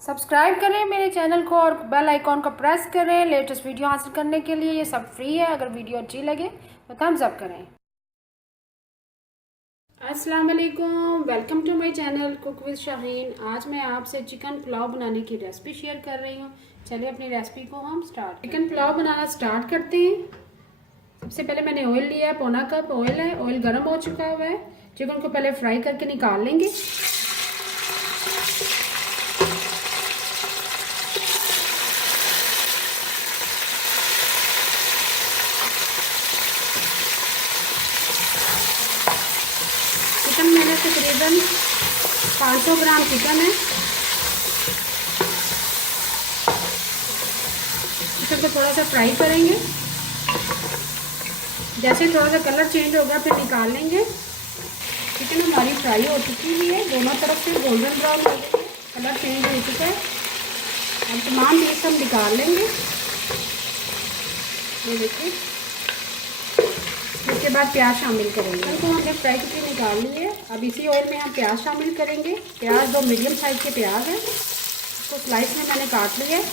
Subscribe करें मेरे channel को और बेल आइकॉन को प्रेस करें लेटेस्ट वीडियो हासिल करने के लिए। ये सब फ्री है। अगर वीडियो अच्छी लगे तो थम्स अप करें। अस्सलाम वालेकुम, welcome to my channel cook with Shaheen. आज मैं आपसे चिकन पुलाव बनाने की रेसिपी शेयर कर रही हूँ। चलिए अपनी रेसिपी को हम चिकन पुलाव बनाना स्टार्ट करते हैं। सबसे पहले मैंने ऑयल लिया है, पौना कप ऑयल है। ऑयल गर्म हो चुका हुआ है। चिकन को पहले फ्राई करके निकाल लेंगे। चिकन मैंने तकरीबन 500 ग्राम चिकन है। चिकन को थोड़ा सा फ्राई करेंगे। जैसे थोड़ा सा कलर चेंज होगा फिर निकाल लेंगे। चिकन हमारी फ्राई हो चुकी हुई है, दोनों तरफ से गोल्डन ब्राउन कलर चेंज हो चुका है। अब तमाम पीस हम निकाल लेंगे। ये देखिए, इसके बाद प्याज शामिल करेंगे। चिकन को हमने फ्राई करके निकाल ली है। अब इसी ऑयल में हम प्याज शामिल करेंगे। प्याज 2 मीडियम साइज के प्याज हैं, इसको स्लाइस में मैंने काट लिया है।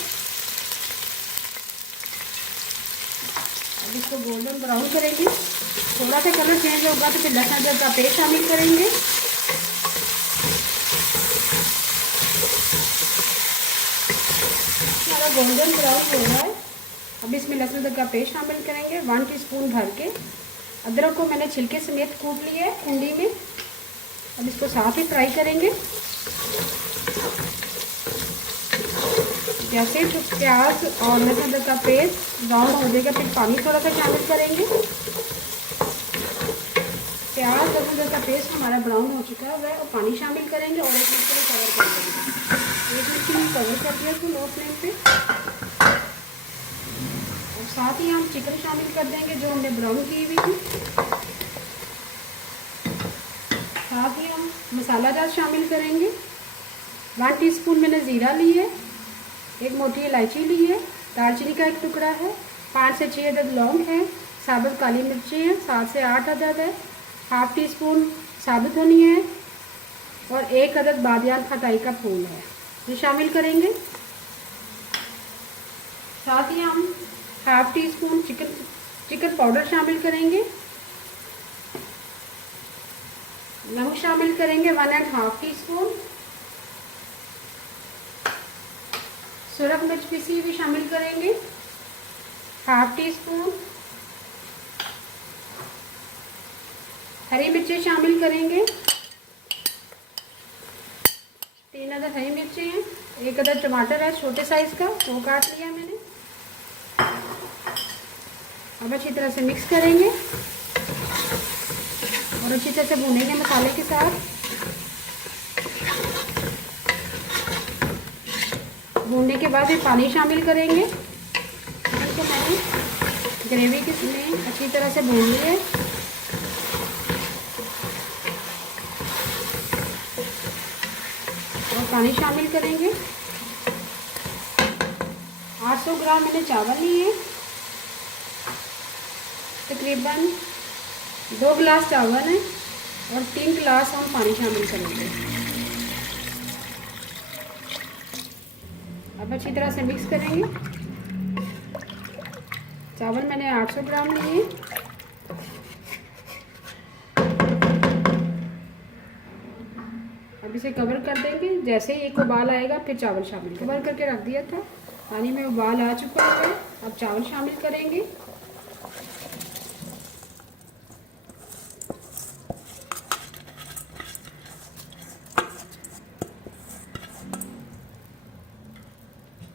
अब इसको गोल्डन ब्राउन करेंगे। थोड़ा सा कलर चेंज होगा तो फिर लहसुन अदरक का पेस्ट शामिल करेंगे। हमारा गोल्डन ब्राउन हो रहा है। अब इसमें लहसुन अदरक का पेस्ट शामिल करेंगे 1 टीस्पून भर के। अदरक को मैंने छिलके समेत कूट लिया है कुंडी में। अब इसको साथ ही फ्राई करेंगे। जैसे तो प्याज और लहसुन अदरक का पेस्ट ब्राउन हो जाएगा फिर पानी थोड़ा सा शामिल करेंगे। प्याज लहसुन अदरक का पेस्ट हमारा ब्राउन हो चुका है और पानी शामिल करेंगे और 1 मिनट के लिए कवर कर देंगे। 1 मिनट के लिए कवर कर दिया तो लो फ्लेम पे। और साथ ही हम चिकन शामिल कर देंगे जो हमने ब्राउन की हुई थी। साथ ही हम मसाला जात शामिल करेंगे। 1 टीस्पून मैंने ज़ीरा ली है, 1 मोटी इलायची ली है, दालचीनी का 1 टुकड़ा है, 5 से 6 अदद लौंग है, साबुत काली मिर्ची है 7 से 8 अदद है, हाफ टी स्पून साबुत धनिया है और 1 अदद बादियान खटाई का फूल है, ये शामिल करेंगे। साथ ही हम half tea spoon chicken powder शामिल करेंगे। नमक शामिल करेंगे 1.5 टीस्पून। सुरख मिर्च पिसी हुई शामिल करेंगे हाफ टी स्पून। हरी मिर्चें शामिल करेंगे 3 अदद हरी मिर्चें हैं। 1 अदद टमाटर है छोटे साइज का, वो काट लिया मैंने। अब अच्छी तरह से मिक्स करेंगे और अच्छी तरह से भूनेंगे मसाले के साथ। भूनने के बाद फिर पानी शामिल करेंगे। तो मैंने ग्रेवी के में अच्छी तरह से भून ली है। और पानी शामिल करेंगे। 800 ग्राम मैंने चावल लिए, तकरीबन 2 गिलास चावल हैं और 3 गिलास हम पानी शामिल करेंगे। अब अच्छी तरह से मिक्स करेंगे। चावल मैंने 800 ग्राम लिए। अब इसे कवर कर देंगे। जैसे ही एक उबाल आएगा फिर चावल शामिल कवर करके रख दिया था। पानी में उबाल आ चुका है। अब चावल शामिल करेंगे।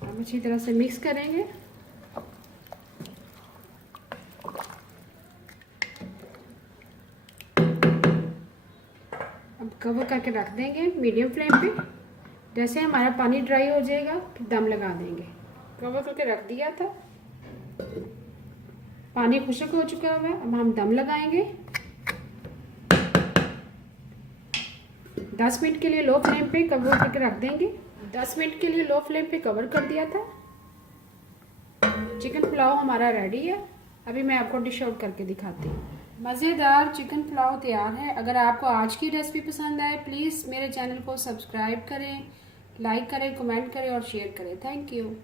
अब अच्छी तरह से मिक्स करेंगे। अब कवर करके रख देंगे मीडियम फ्लेम पे। जैसे हमारा पानी ड्राई हो जाएगा फिर दम लगा देंगे। कवर करके रख दिया था, पानी खुश्क हो चुका हुआ है। अब हम दम लगाएंगे 10 मिनट के लिए लो फ्लेम पे कवर करके रख देंगे। 10 मिनट के लिए लो फ्लेम पे कवर कर दिया था। चिकन पुलाव हमारा रेडी है। अभी मैं आपको डिश आउट करके दिखाती हूँ। मज़ेदार चिकन पुलाव तैयार है। अगर आपको आज की रेसिपी पसंद आए प्लीज़ मेरे चैनल को सब्सक्राइब करें, लाइक करें, कमेंट करें और शेयर करें। Thank you.